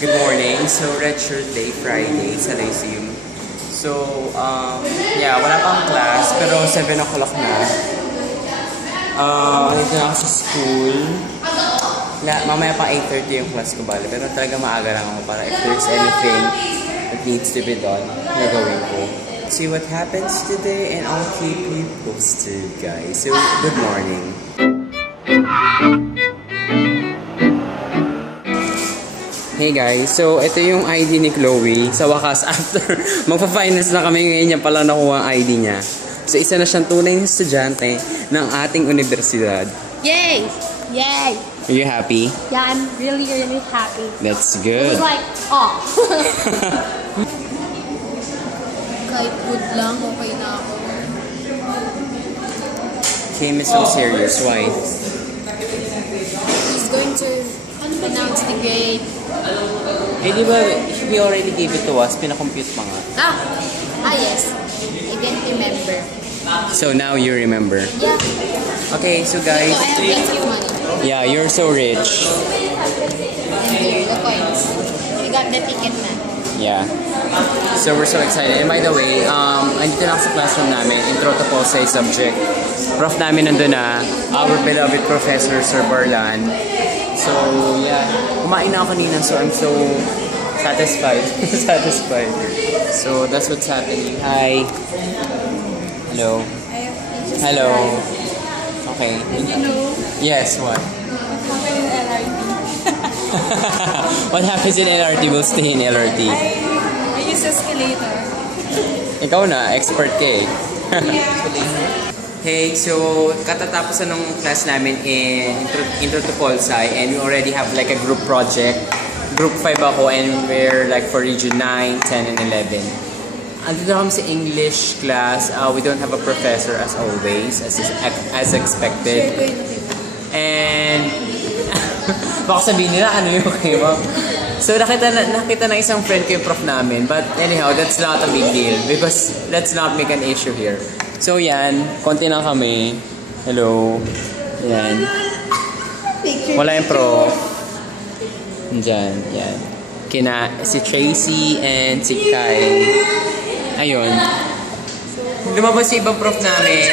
Good morning. So, red shirt day, Friday, sa Lyceum. So, yeah, wala pang class, pero 7 o'clock na. Dito na ako sa school. Mamaya pang 8:30 yung class ko, bali. Pero talaga maaga lang ako para if there's anything that needs to be done, nagawin ko. See what happens today and I'll keep you posted, guys. So, good morning. Hey guys, so ito yung ID ni Chloe. Sa wakas, after magpa-finals na kami ngayon, niya pala nakuha ang ID niya. So isa na siyang tunay na estudyante ng ating universidad. Yay! Yay! Are you happy? Yeah, I'm really, really happy. That's good. It was like, oh. Kahit good lang, okay na ako. Kim is so serious. Why? He's going to announce the grade. Eh, di ba, he already gave it to us, pinakompute pa nga. Yes. I didn't remember. So now you remember. Yeah. Okay, so guys. So I have plenty of money. Yeah, you're so rich. And here, the coins. We got the ticket na. Yeah. So we're so excited. And by the way, andito na ako sa classroom namin, Intro to Pol-Sci subject. Prof namin nandun na, our beloved Professor Sir Barlan. So, yeah. Kumain na ako kanina, so I'm so satisfied. Satisfied. So, that's what's happening. Hi. Hello. Hello. Okay. Did you know? Yes, what? What happened in LRT? What happens in LRT will stay in LRT. I use escalator. Ikaw na, expert ka eh. Hey, so katatapos na nung class namin in Intro to Pol-Sci and we already have like a group project. Group 5 ako and we're like for region 9, 10, and 11. Andito kami sa English class. We don't have a professor as always, as expected. And baka sabihin nila ano yung kay mo. So nakita ng isang friend ko yung prof namin. But anyhow, that's not a big deal because let's not make an issue here. So yan, konti na kami. Hello. Yan. Wala yung prof. Diyan, yan. Si Tracy and si Kai. Ayun. Lumabas si ibang prof namin.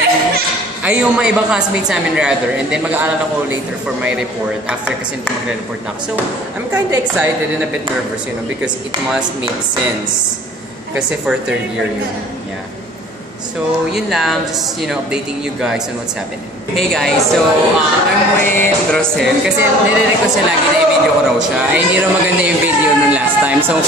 Ay, yung mga ibang classmates namin rather. And then mag-aaral ako later for my report. After kasi magre-report na ako. So, I'm kind of excited and a bit nervous, you know, because it must make sense. Kasi for third year yun. Yeah. So, yun lang. Just, you know, updating you guys on what's happening. Hey guys, so, I'm with Rosel. Kasi nire-request siya lagi na i-video ko raw siya. Ay, hindi raw maganda yung video nung last time. So,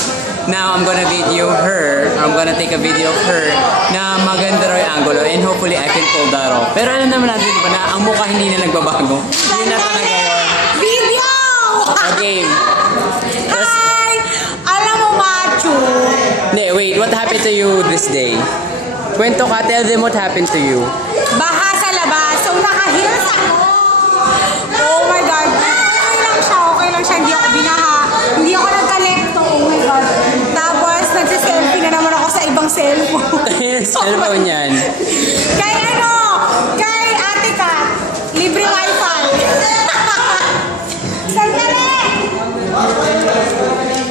now I'm gonna video her. I'm gonna take a video of her na maganda raw yung angulo. And hopefully, I can pull that off. Pero alam naman natin, diba, na ang mukha hindi na nagbabago. Yun na talaga yun. Video! Okay. Hi! Alam mo, macho! Hindi, wait. What happened to you this day? Kwento ka, tell them what happened to you. Baha sa labas, so naka-heels ako. Oh my God. Okay lang siya. Hindi ako binaha. Hindi ako nagkalekto. Oh my God. Tapos, nagsiselfie na naman ako sa ibang cellphone. Cellphone yan. Kay Ate Kat, libre wifi. Sandali!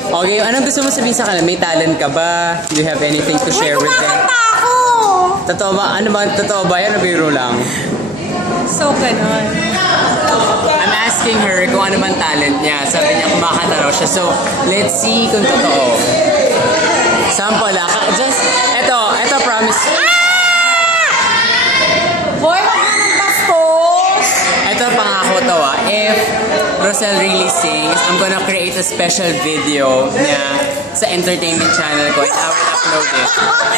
Okay, anong gusto mo sabihin sa kanila? May talent ka ba? Do you have anything to share with them? Totoo ba? Ano ba? Totoo ba yan o biro lang? So, ganun. I'm asking her kung ano man talent niya. Sabi niya kumakanta raw siya. So, let's see kung totoo. Sample lang. Just, eto promise. Hoy, wag mo ng bastos! Ito pangako to If Rosel really sings, I'm gonna create a special video niya sa entertainment channel ko and I will upload it.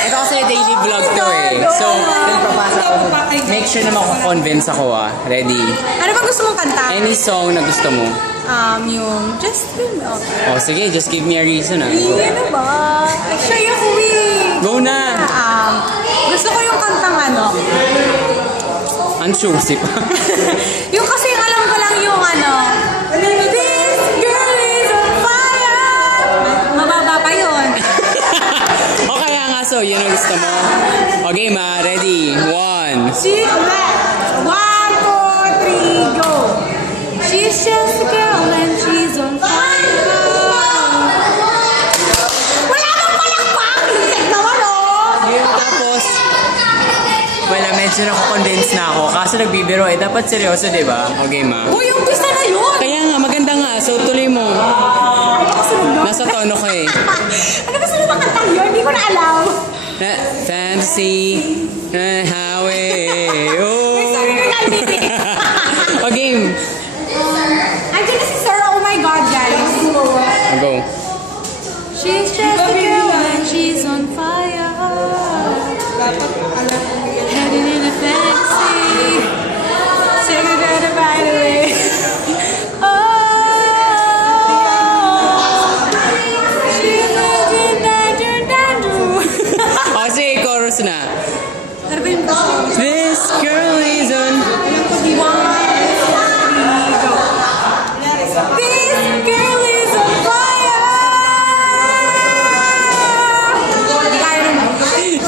Ito kasi daily vlog to eh. So, pinapapasa ko. Make sure na mako-convince ako Ready? Ano bang gusto mong kanta? Any song na gusto mo? Yung Just Dream Of. Oh, sige, just give me a reason Ano ba? Shy ako Go na! Gusto ko yung kantang Ang choosy pa. Yung kasi alam ko lang yung This girl is on fire! Mababa pa yun. O kaya nga, so, yun ang gusto mo. Okay, ma, ready? 1. She's 1, 2, 3, go! She's just a girl and she's on fire. medyo nako-condense na ako. Kaso nagbibiro eh. Dapat seryoso, di ba? Okay, ma. Uy, yung pista na yun! Kaya nga, maganda nga. So, tuloy mo. Nasa tono ko eh. Ano ba sunod ang kantang yun? Hindi ko na alam. Fantasy, highway, oh. Sorry, nag-almiti. O, game. Andiyan na si Sir, oh my God, guys. Go. She's just a girl and she's on fire. Heading in a fantasy. Take her down the right away. Oh, she's looking down. O, sige, chorus na. Ano ba yung gusto? This girl is on... This girl is on fire.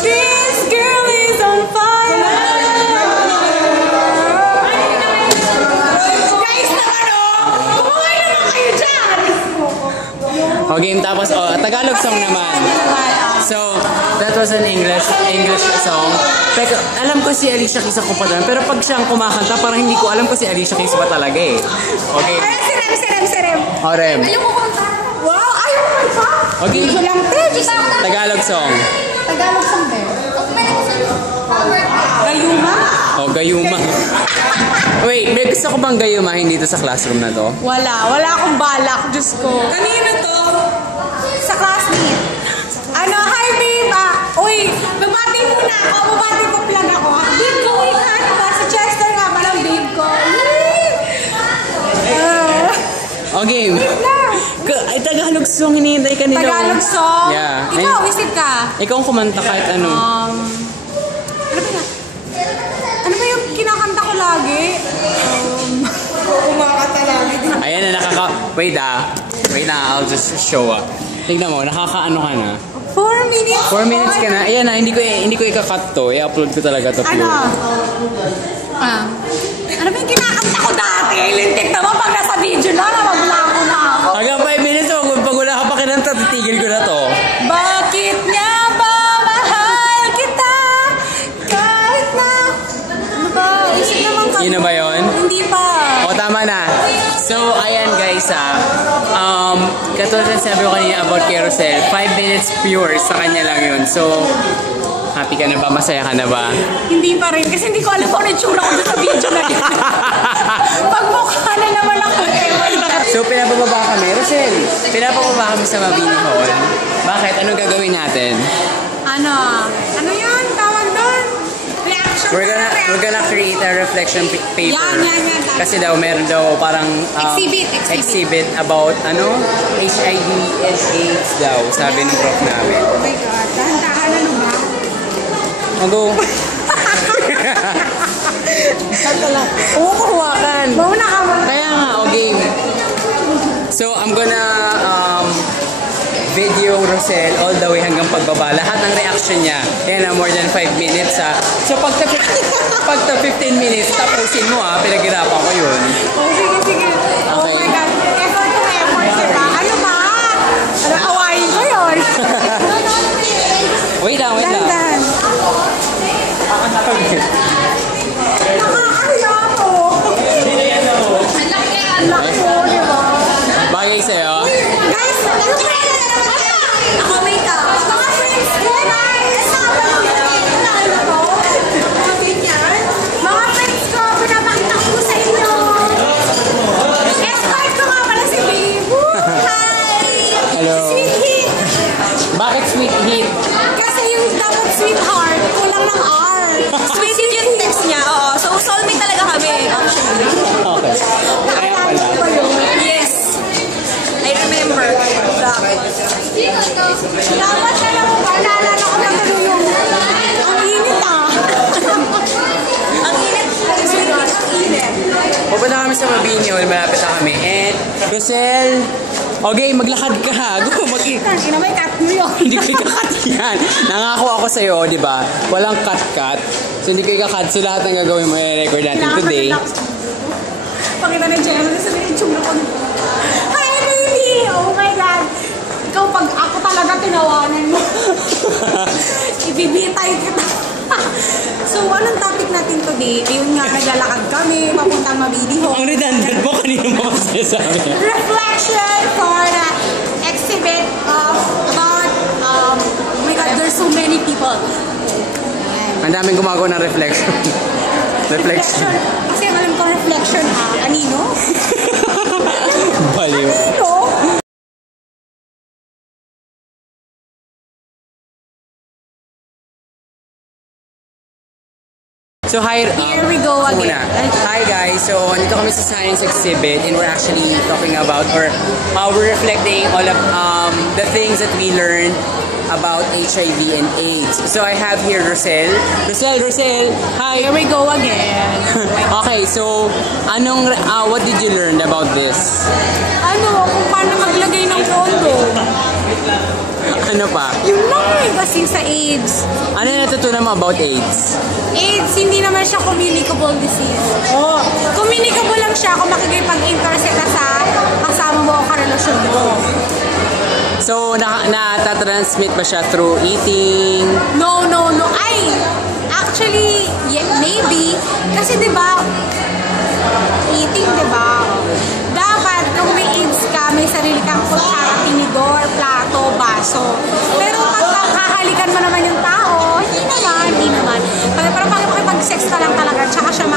This girl is on fire. Guys, naman oh! Kumuha naman kayo dyan! O, game. Tapos, Tagalog song naman. So, that was an English song. Pero, alam ko si Alicia Keys ako pa doon. Pero pag siyang kumakanta, parang hindi ko alam ko si Alicia Keys ba talaga eh. Okay. Ay, si Rem. O, Rem. Ayaw ko kanta. Wow, ayaw ko kanta. Okay. Hindi ko lang, te. Tagalog song. Tagalog song, te. Gayuma? O, Gayuma. Wait, may gusto ko bang Gayuma hindi to sa classroom na to? Wala akong balak, Diyos ko. Kanina to? Sa classmate. Ano, hi babe, uy, babati muna ako, babati pa plug ako. Babe ko, uy, ano ba? Si Chester nga ba ng babe ko? O, game. Ay, Tagalog song, hinihintay ka nila. Tagalog song? Yeah. Ikaw, isip ka? Ikaw ang kumanta kahit ano. Ano ba yung kinakanta ko lagi? Kumakanta lagi din. Ayan na, Wait I'll just show up. Tignan mo, nakakaano ka na. 4 minutes. 4 minutes ka na. Ayan na, hindi ko ika-cut to. I-upload ko talaga to. Ano? Ano ba yung kinakanta ko dati? Lintik naman pag nasa video na, magblanko na ako. Hanggang 5 minutes, pag wala ka pa kinanta, titigil ko na to. Bakit nga ba mahal kita? Kahit na... Ano ba? Isip naman ka. Yun na ba yun? Hindi pa. O, tama na. So, ayan guys katulad ng sabi ko kanina about Carousel, 5 minutes pure sa kanya lang yun. So, happy ka na ba? Masaya ka na ba? Hindi pa rin. Kasi hindi ko alam kung ano yung tsura ko doon sa video na yun. Pagmukha na naman ako. So, pinapababa kami. Rosel, pinapababa kami sa Mabini Hall. Bakit? Anong gagawin natin? Ano yun? Tawag doon? Reaction. We're gonna create a reflection paper. Yan. Kasi daw, meron daw parang exhibit about HIV and AIDS daw, sabi ng prof namin. Oh my God. Dahan-dahan ano ba? Go. Oo, kuhawakan. Mauna ka mo. Kaya nga, game. So, I'm gonna video Rosel all the way hanggang pagbaba. Lahat ng reaction niya. Yan na, more than 5 minutes ha. So, pagka 15 minutes, tapusin mo ha. Pinaghirapan ko yun. Oh, sige. Oh Okay. my God. Effort to effort, diba? Ano ba? Awayin ko yun. Wait lang. Dandan. Nakakaya ako. Ang laki mo, diba? Bagay sa'yo. Guys, ano ba yan? Ako, wait up. Mga friends ko, guys. Mga friends ko, pinapakita ko sa inyo. Escort ko nga pala si Babe. Hi! Hello. Sweet Heat. Bakit sweet heat? Kasi yung dapat sweetheart, kulang ng R. Sweet Heat yung text niya, oo. So, soulmate talaga kami, actually. Okay. Kaya Naalala ko pala. ba yun? Yes. I remember. Dapat na lang ko, naalala ko na tuloy yung ang init Ang init. Sweet Heat, ang init. Pupunta kami sa Mabini Hall, malapit na kami. And, Rosel, okay, maglakad ka. Go, Ina, may cut mo yun. Hindi ko ikakat yan. Nangako ako sa'yo, di ba? Walang cut-cut. So, hindi ko ikakat. So, lahat ng gagawin mo, i-record natin today. Pakita ng Gemma sa yung ako. Hi, baby! Oh my God! Ikaw, pag ako talaga tinawanan mo, ibibitay kita. So, anong topic natin today? Ayun nga, naglalakad kami, papuntang Mabidi Hall. Ang redundant mo, kanina mo kasi sabi. Reflection for the exhibit of about, oh my God, there's so many people. Ayan. Ang daming gumagawa ng reflection. Reflection. Kasi alam ko reflection anino? Baliw. Anino? So hi, Here we go again. Hi guys, so nandito kami sa science exhibit and we're actually talking about or we're reflecting all of the things that we learned about HIV and AIDS. So I have here Rosel, hi! Here we go again. Okay, so what did you learn about this? Ano, kung paano maglagay ng condom. Ano pa? Yun lang kasi sa AIDS. Ano natutunan mo about AIDS? AIDS, hindi naman siya communicable disease. Oh, communicable lang siya kung makikipag-intercept ka sa kasama mo o karelasyon mo. So, natatransmit ba siya through eating? No. Ay, actually, yeah, maybe. Kasi diba, eating, diba? Dapat, kung may AIDS ka, may sarili kang kutsara, tinidor, plato, baso. Pero pag kakahalikan mo naman yung tao, hindi naman. Pero pag makipag-sex ka lang talaga, tsaka siya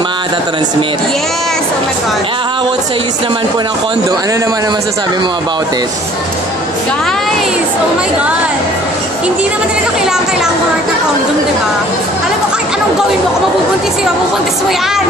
matatransmit. Yes, oh my God. How about sa use naman po ng condom? Ano naman ang masasabi mo about it? Guys, oh my God. Hindi naman talaga kailangan gumamit ng condom, di ba? Alam mo, kahit anong gawin mo, kung mabubuntis mo yan.